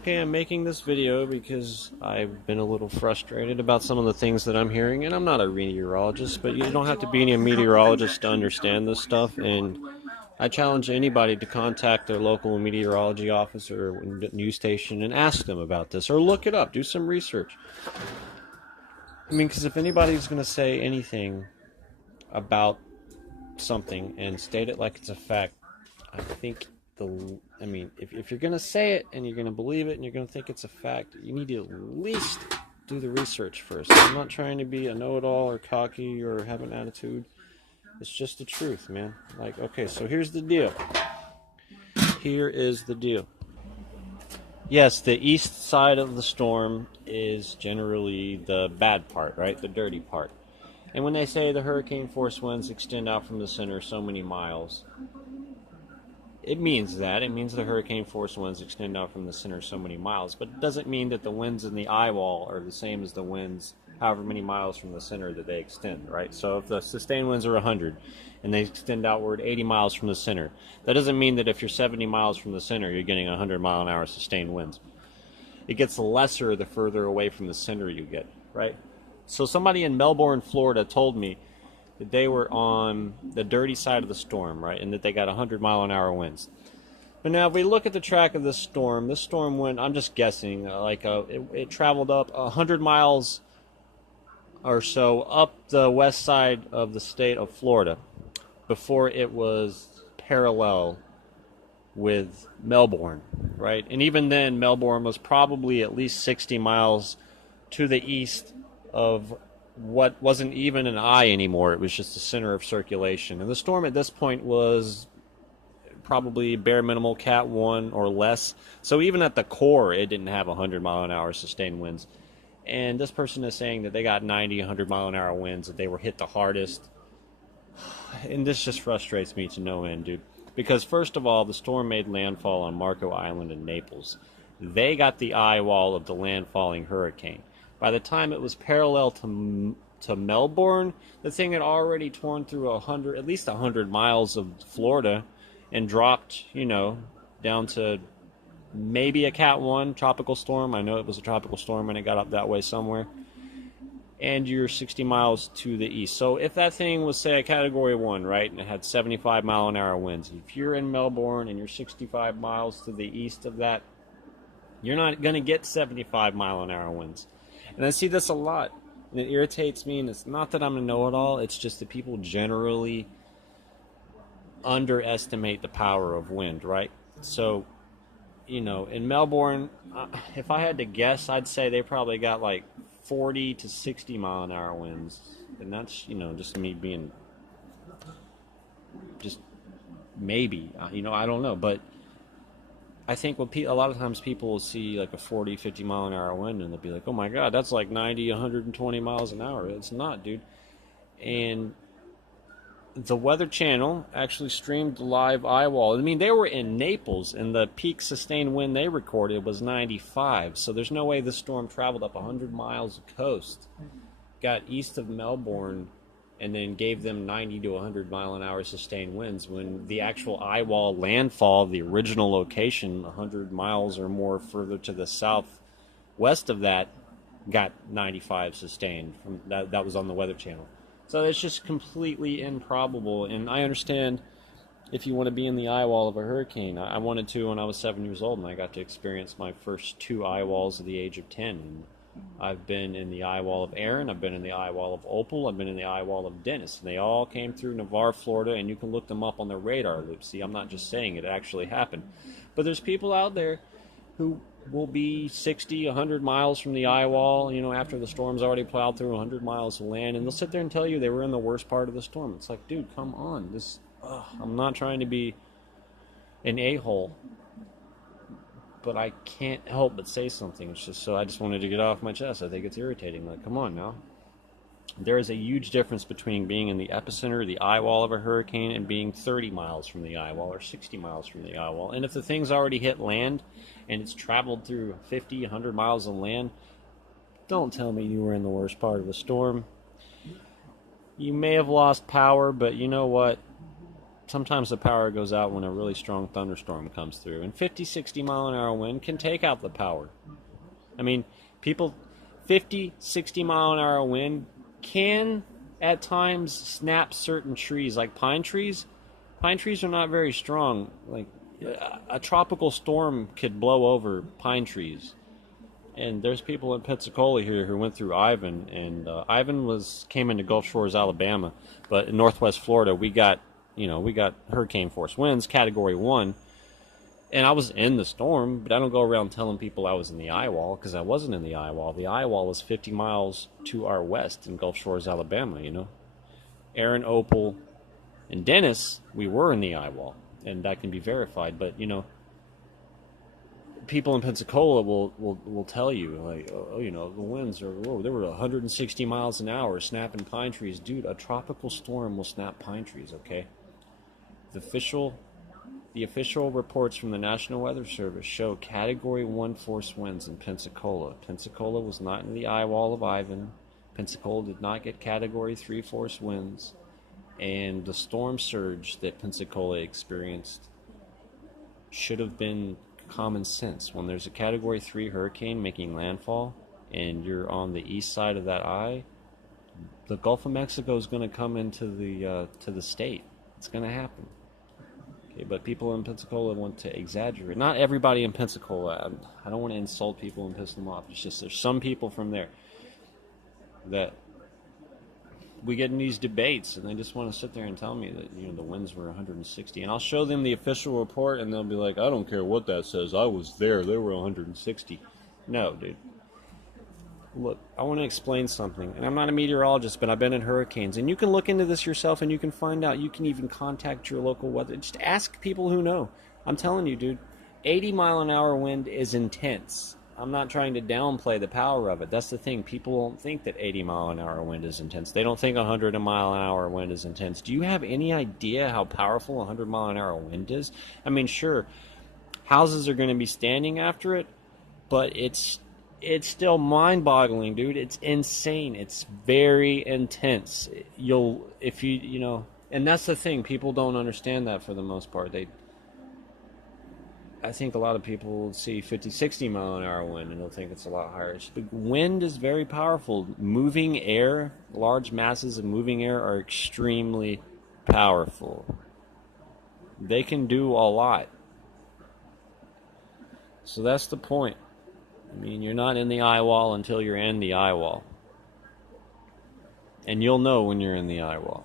Okay, I'm making this video because I've been a little frustrated about some of the things that I'm hearing, and I'm not a meteorologist, but you don't have to be a meteorologist to understand this stuff, and I challenge anybody to contact their local meteorology office or news station and ask them about this, or look it up, do some research. I mean, because if anybody's going to say anything about something and state it like it's a fact, I think if you're going to say it and you're going to believe it and you're going to think it's a fact, you need to at least do the research first. I'm not trying to be a know-it-all or cocky or have an attitude. It's just the truth, man. Like, okay, so here's the deal. Here is the deal. Yes, the east side of the storm is generally the bad part, right? The dirty part. And when they say the hurricane force winds extend out from the center so many miles, it means that. It means the hurricane force winds extend out from the center so many miles. But it doesn't mean that the winds in the eye wall are the same as the winds however many miles from the center that they extend, right? So if the sustained winds are 100 and they extend outward 80 miles from the center, that doesn't mean that if you're 70 miles from the center, you're getting 100 mile an hour sustained winds. It gets lesser the further away from the center you get, right? So somebody in Melbourne, Florida told me that they were on the dirty side of the storm, right, and that they got 100 mile an hour winds. But now if we look at the track of this storm went, I'm just guessing, it traveled up 100 miles or so up the west side of the state of Florida before it was parallel with Melbourne, right? And even then, Melbourne was probably at least 60 miles to the east of what wasn't even an eye anymore. It was just the center of circulation. And the storm at this point was probably bare minimal Cat 1 or less. So even at the core, it didn't have 100 mile an hour sustained winds. And this person is saying that they got 90, 100 mile an hour winds, that they were hit the hardest. And this just frustrates me to no end, dude. Because first of all, the storm made landfall on Marco Island in Naples. They got the eye wall of the landfalling hurricane. By the time it was parallel to Melbourne, the thing had already torn through at least 100 miles of Florida and dropped, down to maybe a Cat 1 tropical storm. I know it was a tropical storm and it got up that way somewhere. And you're 60 miles to the east. So if that thing was, say, a Category 1, right, and it had 75 mile an hour winds, if you're in Melbourne and you're 65 miles to the east of that, you're not going to get 75 mile an hour winds. And I see this a lot, and it irritates me, and it's not that I'm a know-it-all, it's just that people generally underestimate the power of wind, right? So, in Melbourne, if I had to guess, I'd say they probably got like 40 to 60 mile an hour winds. And that's, just me being just maybe, I don't know. But I think a lot of times people will see like a 40, 50 mile an hour wind and they'll be like, oh my God, that's like 90, 120 miles an hour. It's not, dude. And the Weather Channel actually streamed the live eye wall. I mean, they were in Naples, and the peak sustained wind they recorded was 95. So there's no way the storm traveled up 100 miles of coast, got east of Melbourne, and then gave them 90 to 100 mile an hour sustained winds when the actual eye wall landfall, the original location, 100 miles or more further to the southwest of that, got 95 sustained. That was on the Weather Channel. So it's just completely improbable, and I understand if you want to be in the eye wall of a hurricane. I wanted to when I was 7 years old, and I got to experience my first 2 eye walls at the age of 10. And I've been in the eye wall of Aaron, I've been in the eye wall of Opal, I've been in the eye wall of Dennis, and they all came through Navarre, Florida, and you can look them up on the radar loop. See, I'm not just saying it actually happened. But there's people out there who will be 60, 100 miles from the eye wall, after the storm's already plowed through 100 miles of land, and they'll sit there and tell you they were in the worst part of the storm. It's like, dude, come on. I'm not trying to be an a-hole, but I can't help but say something. It's just I just wanted to get off my chest. I think it's irritating. Like, come on now. There is a huge difference between being in the epicenter, the eye wall of a hurricane, and being 30 miles from the eye wall or 60 miles from the eye wall. And if the thing's already hit land and it's traveled through 50, 100 miles of land, don't tell me you were in the worst part of the storm. You may have lost power, but you know what? sometimes the power goes out when a really strong thunderstorm comes through. And 50, 60 mile an hour wind can take out the power. I mean, people, 50, 60 mile an hour wind can at times snap certain trees, like pine trees. Pine trees are not very strong. Like a tropical storm could blow over pine trees. And there's people in Pensacola here who went through Ivan, and Ivan came into Gulf Shores, Alabama, but in Northwest Florida we got hurricane force winds, Category 1, and I was in the storm, but I don't go around telling people I was in the eye wall, because I wasn't in the eye wall. The eye wall was 50 miles to our west in Gulf Shores, Alabama. Aaron, Opal, and Dennis, we were in the eye wall, and that can be verified. But people in Pensacola will tell you, like, the winds are, they were 160 miles an hour snapping pine trees. Dude, a tropical storm will snap pine trees, okay? The official reports from the National Weather Service show Category 1 force winds in Pensacola. Pensacola was not in the eye wall of Ivan. Pensacola did not get Category 3 force winds. And the storm surge that Pensacola experienced should have been common sense. When there's a Category 3 hurricane making landfall and you're on the east side of that eye, the Gulf of Mexico is going to come into the state. It's going to happen. Okay, but people in Pensacola want to exaggerate. Not everybody in Pensacola. I don't want to insult people and piss them off. It's just there's some people from there that we get in these debates and they just want to sit there and tell me that the winds were 160, and I'll show them the official report and they'll be like, I don't care what that says, I was there, they were 160. No, dude. Look, I want to explain something, and I'm not a meteorologist, but I've been in hurricanes, and you can look into this yourself and you can find out. You can even contact your local weather. Just ask people who know. I'm telling you, dude, 80 mile an hour wind is intense. I'm not trying to downplay the power of it. That's the thing. People don't think that 80 mile an hour wind is intense. They don't think 100 mile an hour wind is intense. Do you have any idea how powerful 100 mile an hour wind is? I mean, sure, houses are going to be standing after it, but it's still mind-boggling, dude. It's insane. It's very intense. And that's the thing. People don't understand that for the most part. I think a lot of people will see 50, 60 mile an hour wind and they'll think it's a lot higher. The wind is very powerful. Moving air, large masses of moving air are extremely powerful. They can do a lot. So that's the point. I mean, you're not in the eye wall until you're in the eye wall. And you'll know when you're in the eye wall.